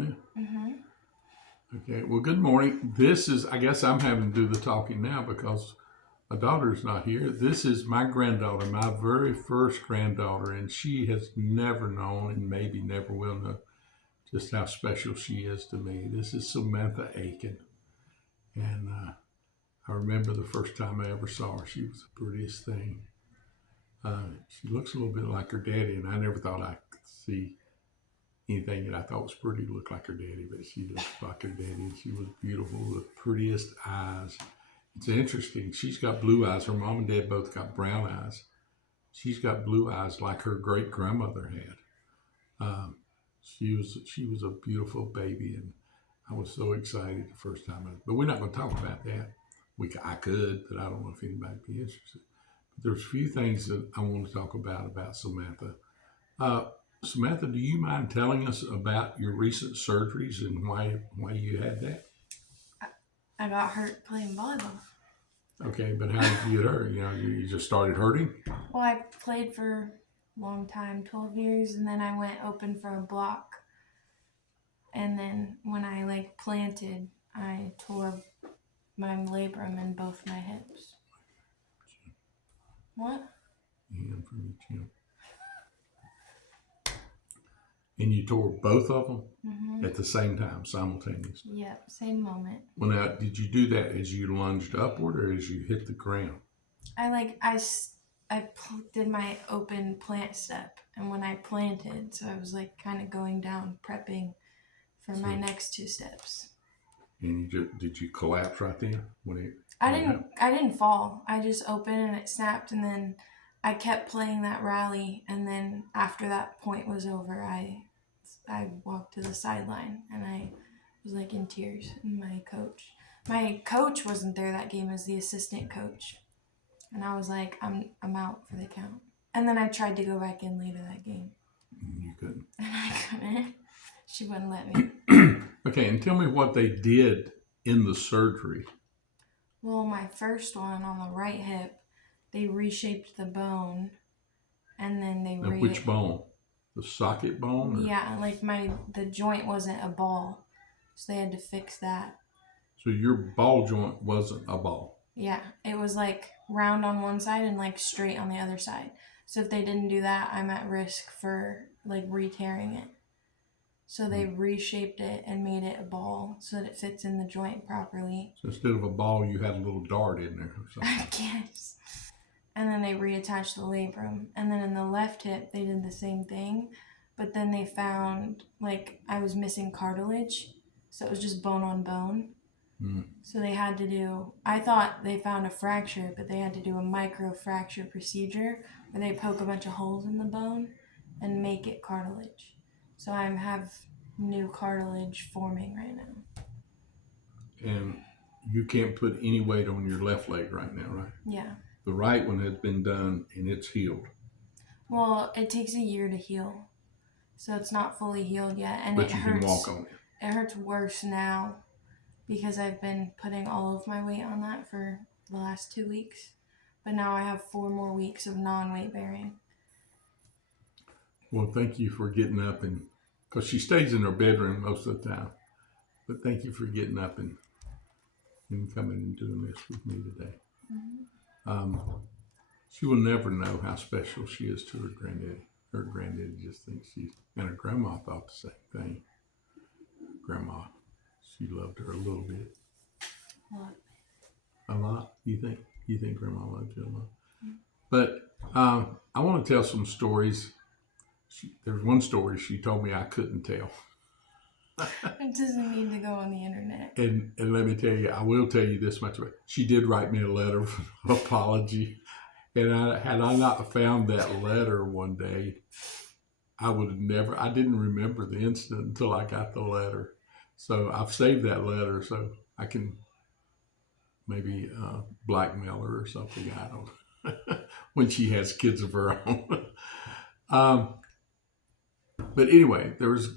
Mm-hmm. Okay, well, good morning. I guess I'm having to do the talking now because my daughter's not here. This is my granddaughter, my very first granddaughter, and she has never known and maybe never will know just how special she is to me. This is Samantha Aiken. And I remember the first time I ever saw her. She was the prettiest thing. She looks a little bit like her daddy, and I never thought I could see anything that I thought was pretty looked like her daddy, but she looked like her daddy, and she was beautiful, the prettiest eyes. It's interesting. She's got blue eyes. Her mom and dad both got brown eyes. She's got blue eyes like her great grandmother had. She was a beautiful baby, and I was so excited the first time. But we're not going to talk about that. I could, but I don't know if anybody'd be interested. But there's a few things that I want to talk about Samantha. Uh, Samantha, do you mind telling us about your recent surgeries and why you had that? I got hurt playing volleyball. Okay, but how did you get hurt? You just started hurting. Well, I played for a long time, 12 years, and then I went open for a block. And then when I planted, I tore my labrum in both my hips. What? Yeah, from your chin. And you tore both of them Mm-hmm. at the same time, simultaneously. Yep, same moment. Well, now, did you do that as you lunged upward or as you hit the ground? Did my open plant step, and when I planted, so I was kind of going down, prepping for my So, next two steps. and did you collapse right then I when it didn't happened? I didn't fall. I just opened and it snapped, and then I kept playing that rally, and then after that point was over, I walked to the sideline and I was in tears. And my coach wasn't there that game as the assistant coach, and I was like, I'm out for the count. And then I tried to go back in later that game, You couldn't. and I couldn't. She wouldn't let me. Okay, and tell me what they did in the surgery. Well, my first one on the right hip, they reshaped the bone, and then they Now, which bone? The socket bone? yeah, the joint wasn't a ball, so they had to fix that. So your ball joint wasn't a ball. Yeah, it was round on one side and straight on the other side. So if they didn't do that, I'm at risk for re-tearing it. So they reshaped it and made it a ball so that it fits in the joint properly. So instead of a ball, you had a little dart in there or something. I guess. And then they reattached the labrum. And then in the left hip, they did the same thing. But then they found, I was missing cartilage. So it was just bone on bone. Mm. So they had to I thought they found a fracture, but they had to do a microfracture procedure where they poke a bunch of holes in the bone and make it cartilage. So I have new cartilage forming right now. And you can't put any weight on your left leg right now, right? Yeah. The right one has been done and it's healed. Well, it takes a year to heal. So it's not fully healed yet. And But it you hurts. can walk on it. It hurts worse now because I've been putting all of my weight on that for the last 2 weeks. But now I have 4 more weeks of non-weight bearing. Well, thank you for getting up because she stays in her bedroom most of the time. But thank you for getting up and coming and doing this with me today. Mm-hmm. She will never know how special she is to her granddaddy. Her granddaddy just thinks and her grandma thought the same thing. Grandma, she loved her a little bit. What? A lot? You think grandma loved you a lot? Mm-hmm. But I want to tell some stories. There's one story she told me I couldn't tell. It doesn't need to go on the internet. And let me tell you, I will tell you this much. She did write me a letter of apology. And had I not found that letter one day, I didn't remember the incident until I got the letter. So I've saved that letter so I can maybe blackmail her or something. I don't when she has kids of her own. But anyway, there's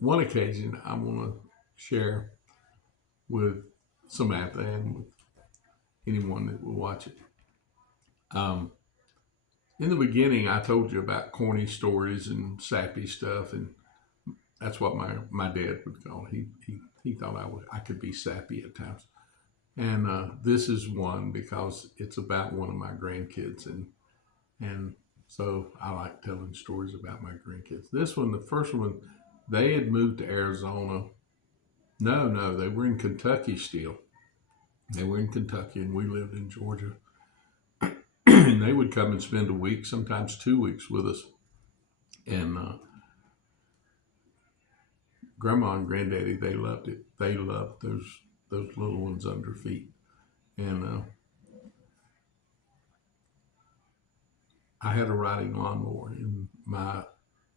one occasion I want to share with Samantha and with anyone that will watch it. In the beginning, I told you about corny stories and sappy stuff, and That's what my dad would call it. He thought I could be sappy at times. And this is one because it's about one of my grandkids, and so I like telling stories about my grandkids. This one, the first one, they had moved to Arizona. No, they were in Kentucky still. They were in Kentucky, and we lived in Georgia. And they would come and spend a week, sometimes 2 weeks with us. And Grandma and Granddaddy, they loved it. They loved those little ones under feet. And I had a riding lawnmower, and my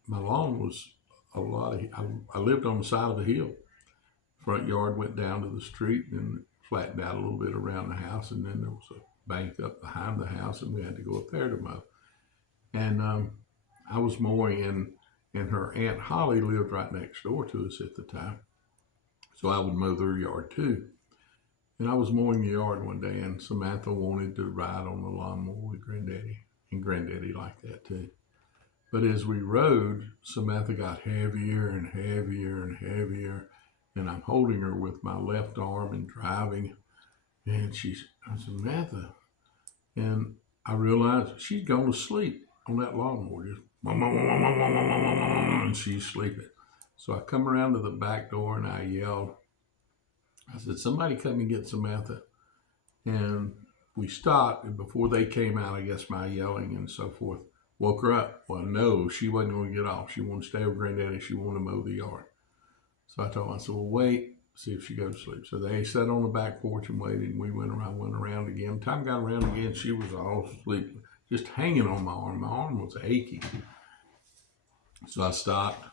lawn was a lot of. I lived on the side of a hill. Front yard went down to the street and flattened out a little bit around the house, and then there was a bank up behind the house, and we had to go up there to mow. And I was mowing, and her aunt Holly lived right next door to us at the time, so I would mow their yard too. And I was mowing the yard one day, and Samantha wanted to ride on the lawnmower with Granddaddy, and Granddaddy liked that too. But as we rode, Samantha got heavier and heavier and heavier, and I'm holding her with my left arm and driving, and I'm Samantha, and I realized she'd gone to sleep on that lawnmower, just and she's sleeping. So I come around to the back door and I yelled. I said, "Somebody come and get Samantha." And we stopped, and before they came out, I guess my yelling and so forth woke her up. Well, no, she wasn't going to get off. She wanted to stay with Granddaddy. She wanted to mow the yard. So I told her, I said, "Well, wait, see if she goes to sleep." So they sat on the back porch and waited, and we went around again. Time got around again, she was all asleep, just hanging on my arm. My arm was aching. So I stopped,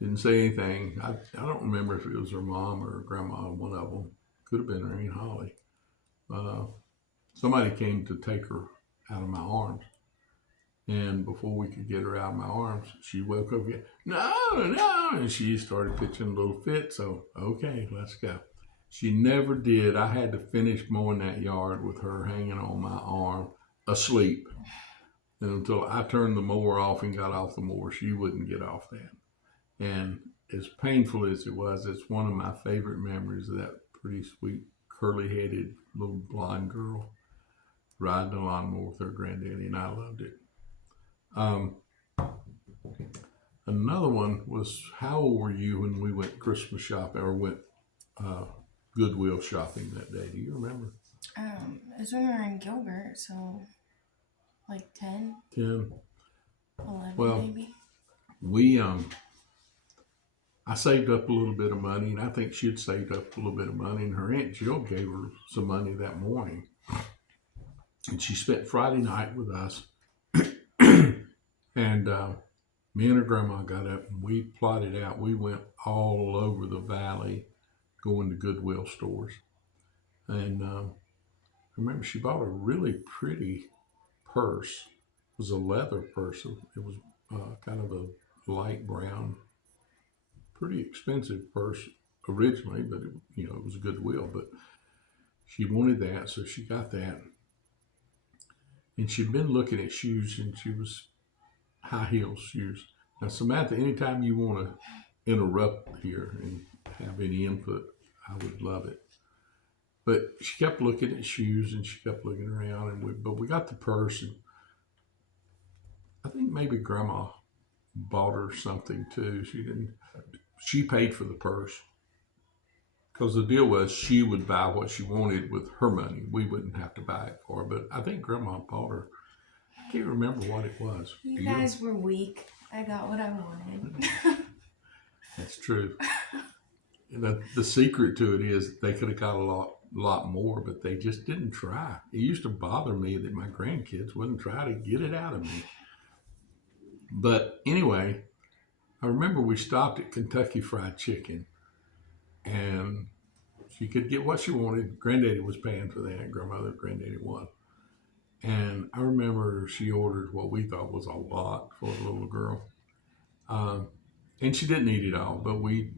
didn't say anything. I don't remember if it was her mom or her grandma, one of them. Could have been her Aunt Holly. Uh, Somebody came to take her out of my arms. And before we could get her out of my arms, she woke up again. No, no. And she started pitching a little fit. So, okay, let's go. She never did. I had to finish mowing that yard with her hanging on my arm, asleep. And until I turned the mower off and got off the mower, she wouldn't get off that. And as painful as it was, it's one of my favorite memories of that pretty sweet, curly headed little blonde girl riding a lawnmower with her granddaddy, and I loved it. Um, Another one was, how old were you when we went Christmas shopping or went uh, Goodwill shopping that day? Do you remember? It's when we were in Gilbert, so like 10, 10. 11 Well, maybe. we I saved up a little bit of money, and I think she'd saved up a little bit of money, and her Aunt Jill gave her some money that morning. And she spent Friday night with us. And me and her grandma got up and we plotted out. We went all over the valley going to Goodwill stores. And I remember she bought a really pretty purse. It was a leather purse. It was kind of a light brown, pretty expensive purse originally, but it was a Goodwill. But she wanted that, so she got that. And she'd been looking at shoes, and she was high heel shoes. Now, Samantha, anytime you want to interrupt here and have any input, I would love it. But she kept looking at shoes and she kept looking around, but we got the purse, and I think maybe Grandma bought her something too. She didn't. She paid for the purse because the deal was she would buy what she wanted with her money. We wouldn't have to buy it for her. But I think Grandma bought her. I can't remember what it was. You guys were weak. I got what I wanted. That's true. The secret to it is they could have got a lot more, but they just didn't try. It used to bother me that my grandkids wouldn't try to get it out of me. But anyway, I remember we stopped at Kentucky Fried Chicken, and she could get what she wanted. Granddaddy was paying for that. Grandmother, Granddaddy won. And I remember she ordered what we thought was a lot for a little girl. And she didn't eat it all, but we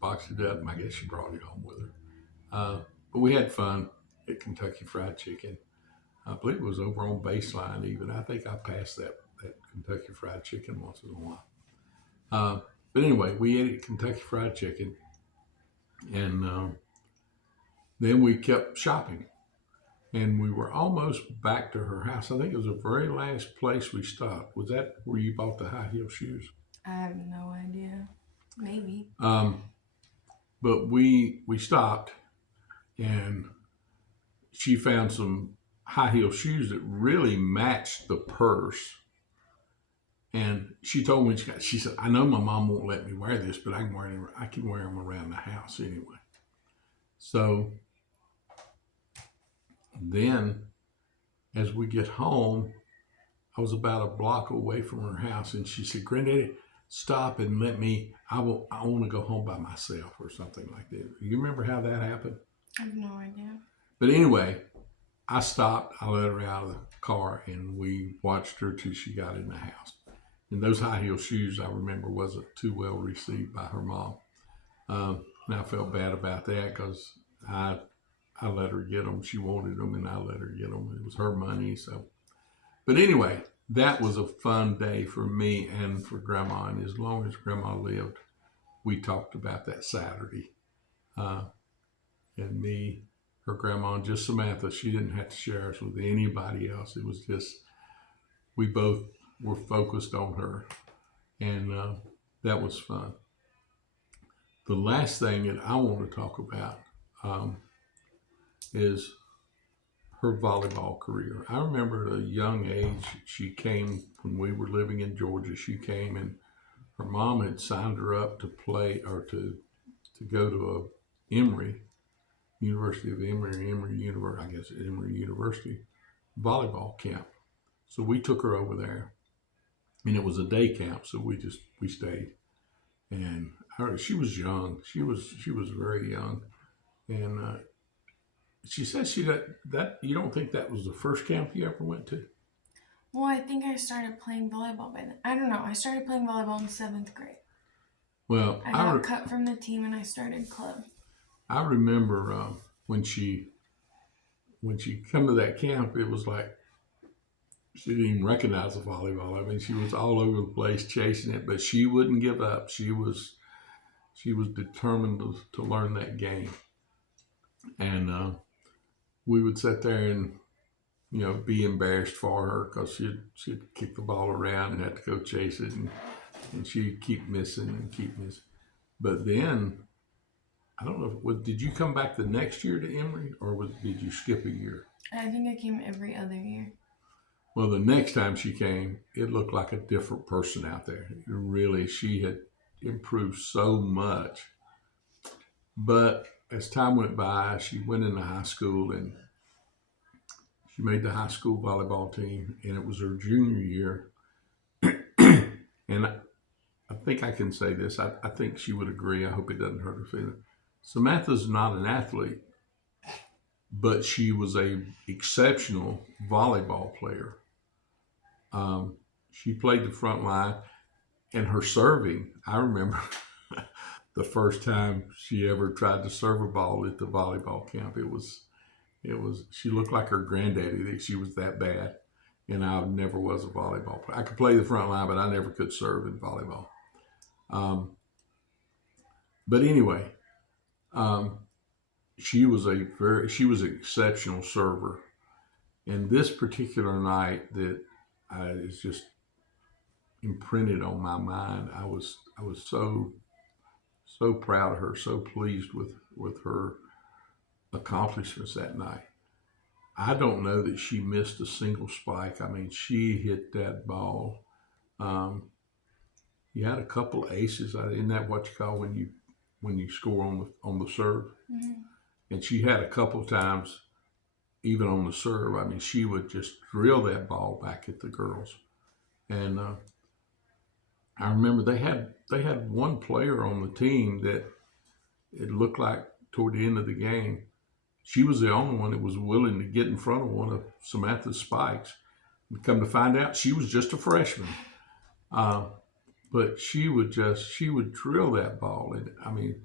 boxed it up, and I guess she brought it home with her. But we had fun at Kentucky Fried Chicken. I believe it was over on Baseline even. I think I passed that Kentucky Fried Chicken once in a while. Uh, but anyway, we ate Kentucky Fried Chicken, and then we kept shopping. And we were almost back to her house. I think it was the very last place we stopped. Was that where you bought the high heel shoes? I have no idea. Maybe. Um, but we stopped, and she found some high heel shoes that really matched the purse. And she told me, she said, I know my mom won't let me wear this, but I can wear them around the house anyway. So then as we get home, I was about a block away from her house, and she said, Granddaddy, stop and let me, I want to go home by myself or something like that. You remember how that happened? I have no idea. But anyway, I stopped, I let her out of the car, and we watched her till she got in the house. And those high heel shoes, I remember, wasn't too well received by her mom. And I felt bad about that because I let her get them. She wanted them, and I let her get them. It was her money, so. But anyway, that was a fun day for me and for Grandma. And as long as Grandma lived, we talked about that Saturday. Uh, and me, her grandma, and just Samantha. She didn't have to share us with anybody else. It was just, we both were focused on her. And that was fun. The last thing that I want to talk about is her volleyball career. I remember at a young age, she came when we were living in Georgia. She came, and her mom had signed her up to play or to go to a Emory, University of Emory, Emory University volleyball camp. So we took her over there, and it was a day camp. So we stayed, and she was young. She was very young, and she said that you don't think that was the first camp you ever went to? Well, I think I started playing volleyball by then. I don't know. I started playing volleyball in 7th grade. Well, I got cut from the team and I started club. I remember when she come to that camp, it was like she didn't even recognize the volleyball. I mean, she was all over the place chasing it, but she wouldn't give up. She was determined to learn that game, and we would sit there and be embarrassed for her because she'd kick the ball around and have to go chase it, and she'd keep missing and keep missing. But then I don't know. Did you come back the next year to Emory, or did you skip a year? I think I came every other year. Well, the next time she came, it looked like a different person out there. Really, she had improved so much. But as time went by, she went into high school, and she made the high school volleyball team, and it was her junior year. And I think I can say this. I think she would agree. I hope it doesn't hurt her feelings. Samantha's not an athlete, but she was a exceptional volleyball player. She played the front line, and her serving. I remember the first time she ever tried to serve a ball at the volleyball camp. It was. She looked like her granddaddy. That she was that bad, and I never was a volleyball player. I could play the front line, but I never could serve in volleyball. But anyway, she was an exceptional server. And this particular night that is just imprinted on my mind, I was so proud of her, so pleased with her accomplishments that night. I don't know that she missed a single spike. I mean, she hit that ball. You had a couple of aces. Isn't that what you call when you score on the serve? Mm-hmm. And she had a couple of times, even on the serve. I mean, she would just drill that ball back at the girls. And I remember they had one player on the team that it looked like toward the end of the game, she was the only one that was willing to get in front of one of Samantha's spikes. And come to find out, she was just a freshman. But she would drill that ball. And I mean,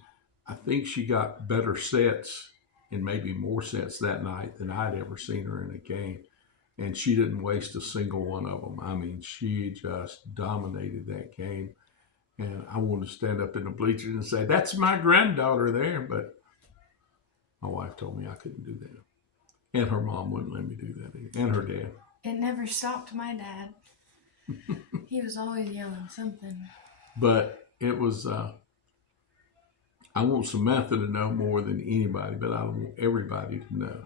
I think she got better sets and maybe more sets that night than I'd ever seen her in a game. And she didn't waste a single one of them. I mean, she just dominated that game. And I wanted to stand up in the bleachers and say, "That's my granddaughter there," but my wife told me I couldn't do that. And her mom wouldn't let me do that either. And her dad. It never stopped my dad. He was always yelling something. But it was, I want Samantha to know more than anybody, but I want everybody to know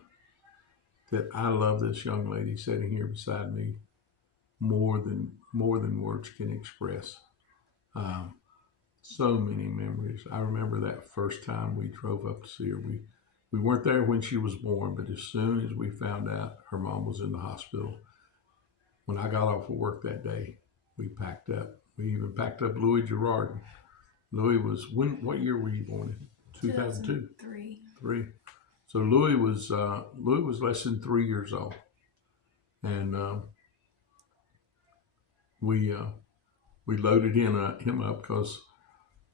that I love this young lady sitting here beside me more than words can express. Um, so many memories. I remember that first time we drove up to see her. We weren't there when she was born, but as soon as we found out her mom was in the hospital, when I got off of work that day, we packed up. We even packed up Louis Gerard. Louis was what year were you born in? 2002. 2003. Three. So Louis was less than 3 years old, and we loaded him up because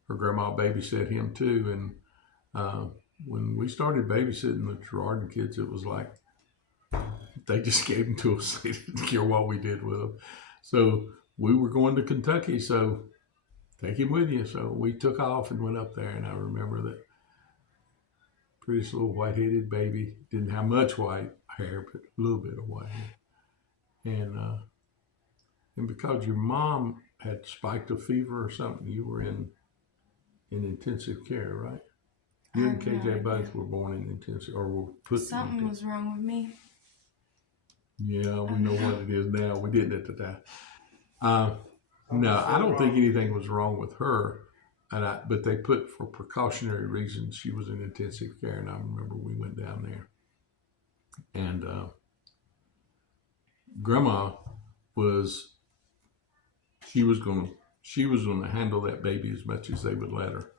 her grandma babysat him too. And when we started babysitting the Gerard kids, it was like they just gave them to us. They didn't care what we did with them. So we were going to Kentucky, so take him with you. So we took off and went up there, and I remember that pretty little white-headed baby. Didn't have much white hair, but a little bit of white hair. And because your mom had spiked a fever or something, you were in intensive care, right? You and KJ both were born in intensive, or were put in Something was wrong with me. Yeah, we know what it is now. We didn't at the time. No, I don't think anything was wrong with her, but they put for precautionary reasons she was in intensive care, and I remember we went down there, and Grandma was she was gonna handle that baby as much as they would let her,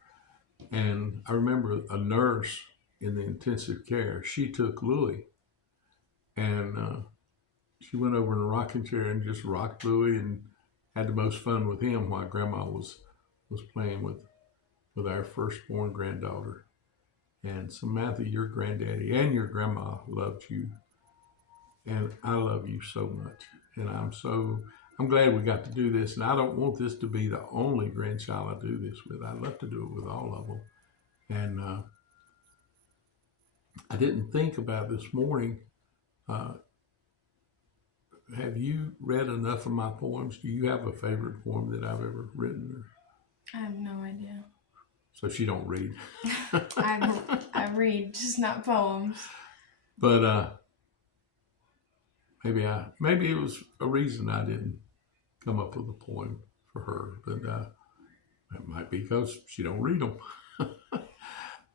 and I remember a nurse in the intensive care. She took Louis, and she went over in a rocking chair and just rocked Louis and had the most fun with him while Grandma was playing with our firstborn granddaughter. And Samantha, your granddaddy and your grandma loved you, and I love you so much. And I'm glad we got to do this. And I don't want this to be the only grandchild I do this with. I'd love to do it with all of them. And I didn't think about this morning. Have you read enough of my poems? Do you have a favorite poem that I've ever written? I have no idea. So she don't read. I read, just not poems. But maybe it was a reason I didn't come up with a poem for her. But that might be because she don't read them.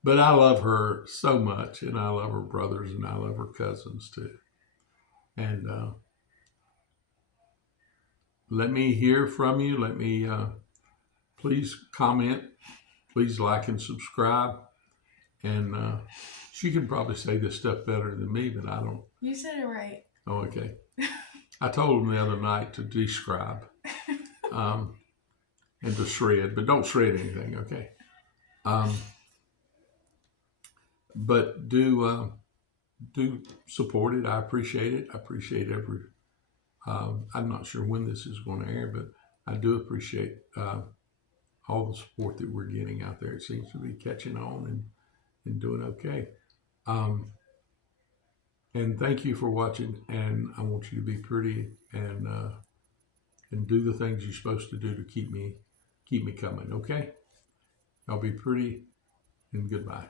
But I love her so much, and I love her brothers, and I love her cousins too. And let me hear from you. Let me please comment. Please like and subscribe. And she can probably say this stuff better than me, but I don't. You said it right. Oh, okay. I told him the other night to describe and to shred, but don't shred anything, okay? But do support it. I appreciate it. I appreciate every. I'm not sure when this is going to air, but I do appreciate all the support that we're getting out there. It seems to be catching on and doing okay. And thank you for watching. And I want you to be pretty and do the things you're supposed to do to keep me coming. Okay? Y'all be pretty, and goodbye.